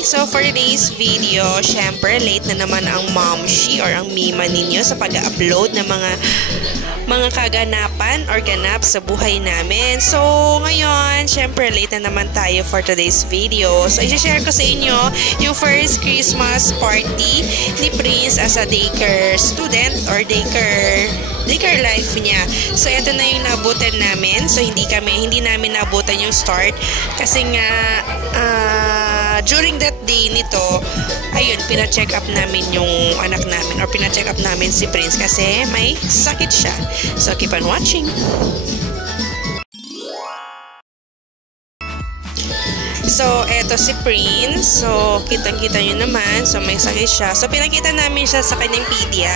So for today's video, syempre late na naman ang momshi or ang mima ninyo sa pag-upload ng mga kaganapan or ganap sa buhay namin. So ngayon, syempre late na naman tayo for today's video. So i-share ko sa inyo yung first Christmas party ni Prince as a daycare student or daycare life niya. So ito na yung nabutan namin. So hindi namin nabutan yung start kasi nga during that day nito, ayun, pina-check up namin yung anak namin or pina-check up namin si Prince kasi may sakit siya. So keep on watching. So, eto si Prince. So, kitang-kita nyo naman. So, may sakit siya. So, pinakita namin siya sa kanyang pedia.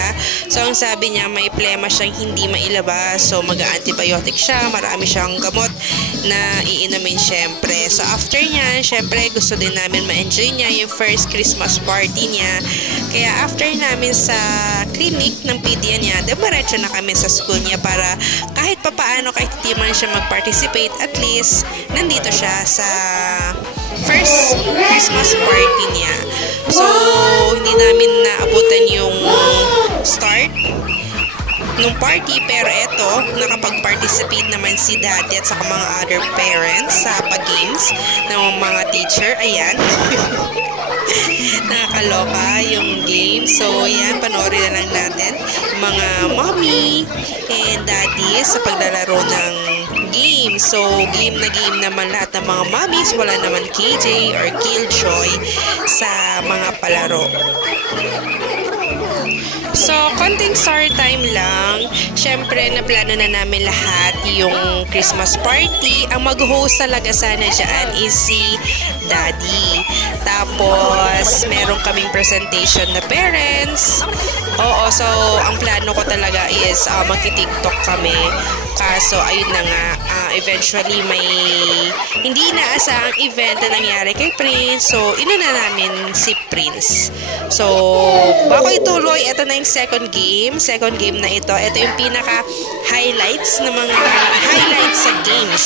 So, ang sabi niya, may plema siyang hindi mailabas. So, mag-antibiotic siya. Marami siyang gamot na iinumin syempre. So, after niya, syempre, gusto din namin ma-enjoy niya yung first Christmas party niya. Kaya, after namin sa clinic ng pedia niya, diretso na kami sa school niya para kahit papaano, kahit hindi man siya mag-participate, at least, nandito siya sa first Christmas party niya. So, hindi namin naabutan yung start nung party, pero eto, nakapag-participate naman si daddy at saka mga other parents sa pag-games ng mga teacher. Ayan. Nakakaloka yung game. So, ayan, panoorin na lang natin mga mommy and daddy sa paglalaro ng game. So, game na game naman lahat ng mga mommies. Wala naman KJ or Killjoy sa mga palaro. So, konting story time lang. Syempre, naplano na namin lahat yung Christmas party. Ang mag-host talaga sana dyan is si Daddy. Tapos, meron kaming presentation na parents. Oo, so, ang plano ko talaga is magti-TikTok kami. Kaso, ayun na nga, eventually may hindi inaasahang event na nangyari kay Prince. So, inuna namin si Prince. So, bago ituloy, ito na yung second game. Second game na ito. Ito yung pinaka-highlights ng mga highlights sa games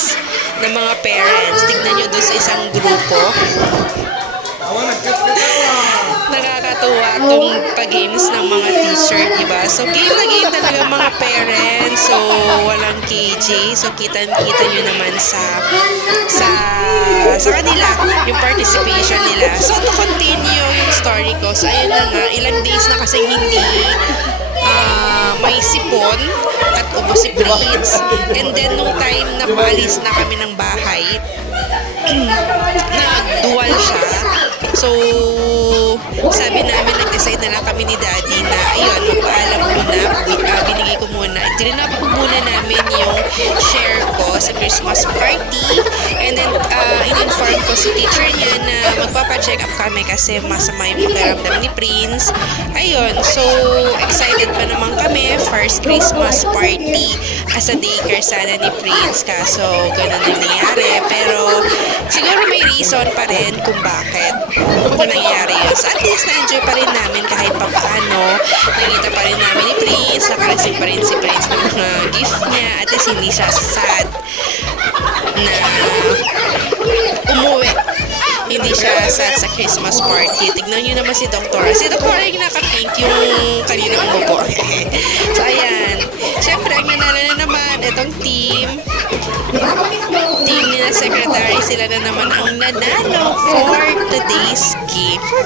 ng mga parents. Tignan nyo doon sa isang grupo. Nakakatuwa tong pag-games ng mga teacher, diba? So, game na game talaga mga parents. So, walang KJ. So, kita-kita nyo naman sa kanila, yung participation nila. So, to continue yung story ko. So, ayun na nga, ilang days na kasi hindi may sipon at ubo si Prince. And then, nung time na paalis na kami ng bahay, nag-dual siya. So, sabi namin, nag-decide na lang kami ni Daddy na, ayun, magpaalam muna, binigay ko muna. Dinap ko muna namin yung share ko sa Christmas party. And then, in-inform ko si teacher niya na magpapacheck up kami kasi masama yung pakiramdam ni Prince. Ayun, so, excited pa naman kami. First Christmas party as a daycare sana ni Prince. Kaso, ganun na nangyari. Pero, siguro may reason pa rin kung bakit nangyari yun. So, at least na-enjoy pa rin namin kahit pa paano. Nakita pa rin namin ni Prince. Nakareceive pa rin si Prince ng mga gift niya. At least hindi siya sad na umuwi. Hindi siya sad sa Christmas party. Tignan nyo naman si Doktora. Si Doktora yung naka-pink yung kaninang umupo. So, ayan. Siyempre, ang nanalo na naman itong team nila secretary, sila na naman ang nanalo for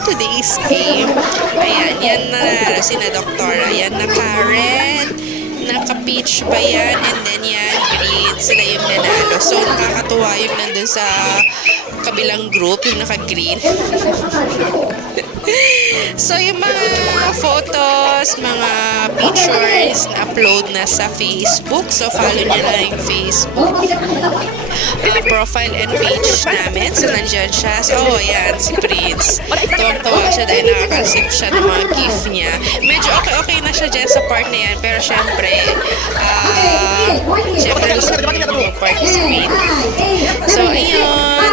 today's game. Ayan, yan nanalo sina Doktora. Yan naka-red, naka-peach pa yan, and then yan, green. Sila yung nanalo. So, nakakatuwa yung nandun sa kabilang group, yung naka-green. So, yung mga photos, mga pictures, upload na sa Facebook. So, follow nyo lang yung Facebook profile and page namin. So, nandyan siya. So, ayan, si Prince. Tuwang-tuwa siya dahil nakaka-receive siya ng mga gift niya. Medyo okay na siya dyan sa part na yan. Pero, syempre, gusto niya mag-participate. So, ayun.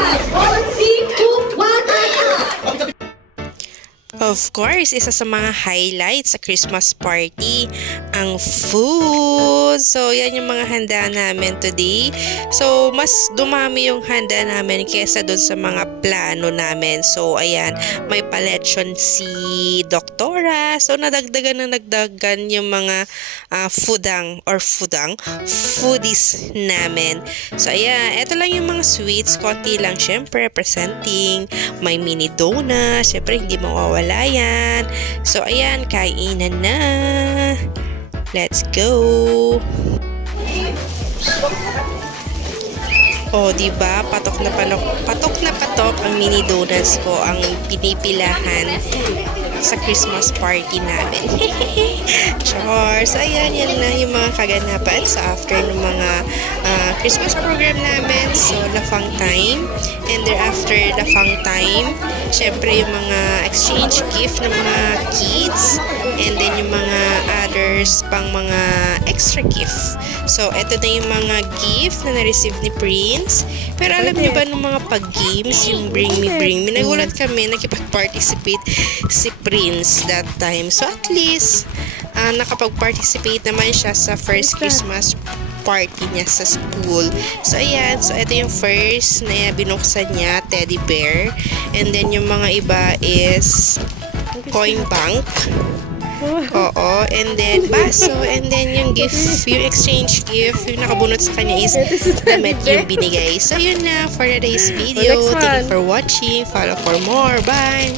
Of course, isa sa mga highlights sa Christmas party ang food. So, yan yung mga handa namin today. So, mas dumami yung handa namin kesa doon sa mga plano namin. So, ayan, may paletsyon si Doktora. So, nadagdagan yung mga foodies namin. So, ayan, eto lang yung mga sweets. Konti lang, syempre, presenting. May mini donut. Syempre, hindi mawawala yan. So, ayan, kainan na. Let's go! Oh, diba? Patok na patok ang mini donuts ko ang pinipilahan sa Christmas party namin. Sure. So, ayan, yan na yung mga kaganapan sa after ng mga Christmas program namin. So, lafang time. And thereafter lafang time, syempre yung mga exchange gift ng mga kids. And then yung mga others pang mga extra gift. So, eto na yung mga gift na na-receive ni Prince. Pero alam niyo ba nung mga pag-games, yung bring me, nagulat kami, nakipag-participate si Prince that time. So, at least, nakapag-participate naman siya sa first Christmas party niya sa school. So, ayan. So, ito yung first na binuksan niya, teddy bear. And then, yung mga iba is coin bank. Oo. And then, baso. And then, yung gift, yung exchange gift, yung nakabunot sa kanya is damit yung binigay. So, yun na for today's video. Thank you for watching. Follow for more. Bye!